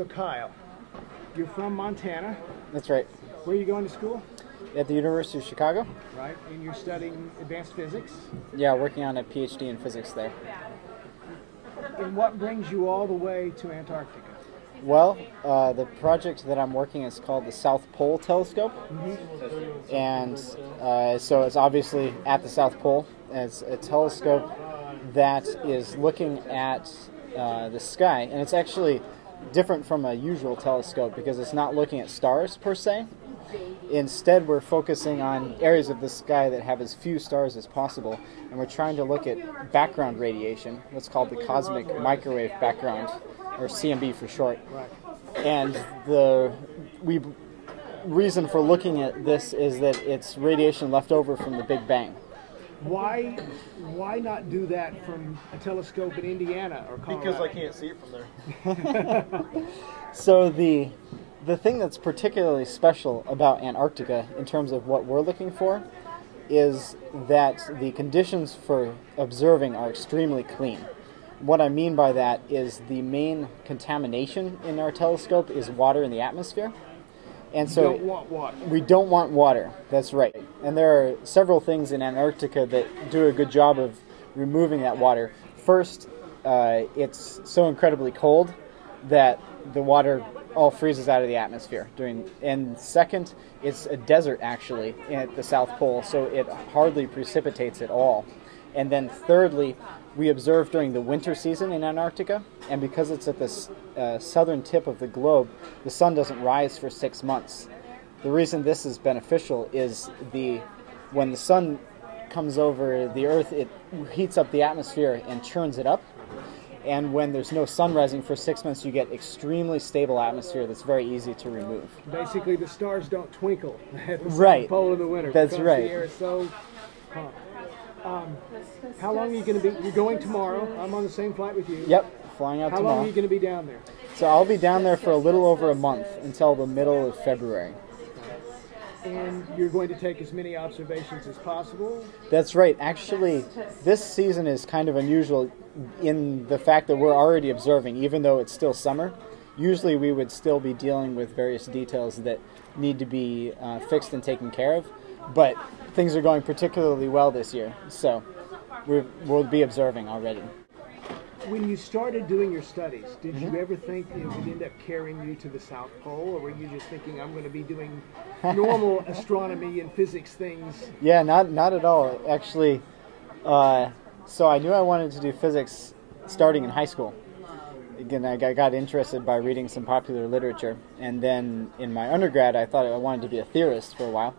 So Kyle, you're from Montana. That's right. Where are you going to school? At the University of Chicago. Right, and you're studying advanced physics? Yeah, working on a PhD in physics there. And what brings you all the way to Antarctica? Well, the project that I'm working is called the South Pole Telescope. And so it's obviously at the South Pole. It's a telescope that is looking at the sky, and it's actually different from a usual telescope because it's not looking at stars per se. Instead, we're focusing on areas of the sky that have as few stars as possible, and we're trying to look at background radiation, what's called the cosmic microwave background, or CMB for short. And the reason for looking at this is that it's radiation left over from the Big Bang. Why not do that from a telescope in Indiana or Colorado? Because I can't see it from there. So the thing that's particularly special about Antarctica in terms of what we're looking for is that the conditions for observing are extremely clean. What I mean by that is the main contamination in our telescope is water in the atmosphere. And so you don't want water. We don't want water, that's right. And there are several things in Antarctica that do a good job of removing that water. First, it's so incredibly cold that the water all freezes out of the atmosphere. And second, it's a desert actually at the South Pole, so it hardly precipitates at all. And then thirdly, we observe during the winter season in Antarctica, and because it's at the southern tip of the globe, the sun doesn't rise for 6 months. The reason this is beneficial is when the sun comes over the Earth, it heats up the atmosphere and churns it up. And when there's no sun rising for 6 months, you get extremely stable atmosphere that's very easy to remove. Basically, the stars don't twinkle at the Right. South Pole in the winter. That's because right. The air is so hot. How long are you going to be? You're going tomorrow. I'm on the same flight with you. Yep, flying out How tomorrow. long are you going to be down there? So I'll be down there for a little over a month until the middle of February. And you're going to take as many observations as possible? That's right. Actually, this season is kind of unusual in the fact that we're already observing, even though it's still summer. Usually we would still be dealing with various details that need to be fixed and taken care of. But things are going particularly well this year, so we'll be observing already. When you started doing your studies, did you ever think it would end up carrying you to the South Pole, or were you just thinking, I'm going to be doing normal astronomy and physics things? Yeah, not at all. Actually, so I knew I wanted to do physics starting in high school. Again, I got interested by reading some popular literature, and then in my undergrad, I thought I wanted to be a theorist for a while.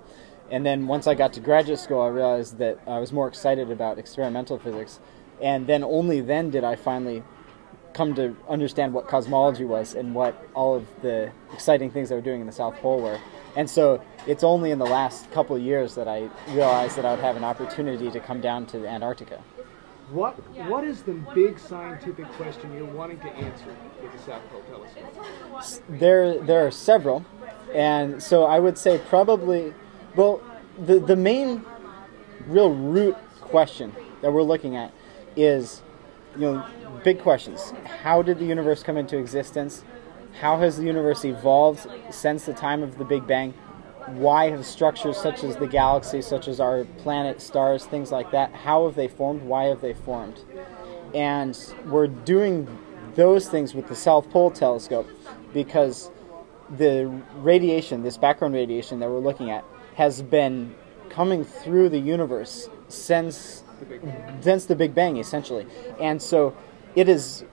And then once I got to graduate school, I realized that I was more excited about experimental physics. And then only then did I finally come to understand what cosmology was and what all of the exciting things they were doing in the South Pole were. And so it's only in the last couple of years that I realized that I would have an opportunity to come down to Antarctica. What is the big scientific question you're wanting to answer with the South Pole Telescope? There are several. And so I would say probably, well, the main real root question that we're looking at is, big questions. How did the universe come into existence? How has the universe evolved since the time of the Big Bang? Why have structures such as the galaxy, such as our planet, stars, things like that, how have they formed? Why have they formed? And we're doing those things with the South Pole Telescope because the radiation, this background radiation that we're looking at, has been coming through the universe since the Big Bang, essentially. And so it is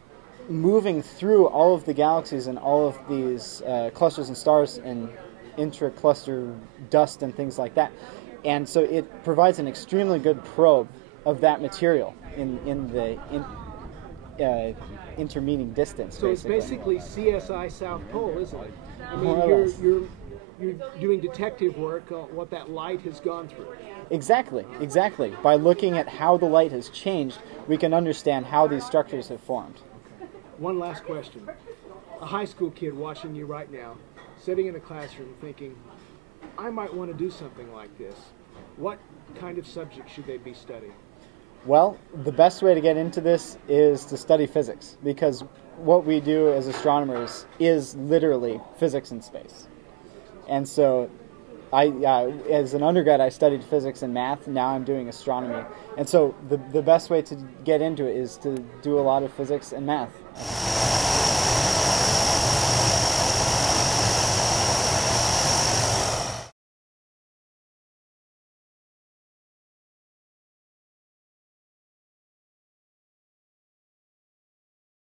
moving through all of the galaxies and all of these clusters and stars and intra-cluster dust and things like that. And so it provides an extremely good probe of that material in the intermeeting distance. So basically. It's basically CSI South Pole, isn't it? I mean, More or less. you're doing detective work on what that light has gone through. Exactly. By looking at how the light has changed, we can understand how these structures have formed. One last question. A high school kid watching you right now, sitting in a classroom thinking, I might want to do something like this. What kind of subject should they be studying? Well, the best way to get into this is to study physics, because what we do as astronomers is literally physics in space. And so as an undergrad, I studied physics and math. Now I'm doing astronomy. And so the best way to get into it is to do a lot of physics and math.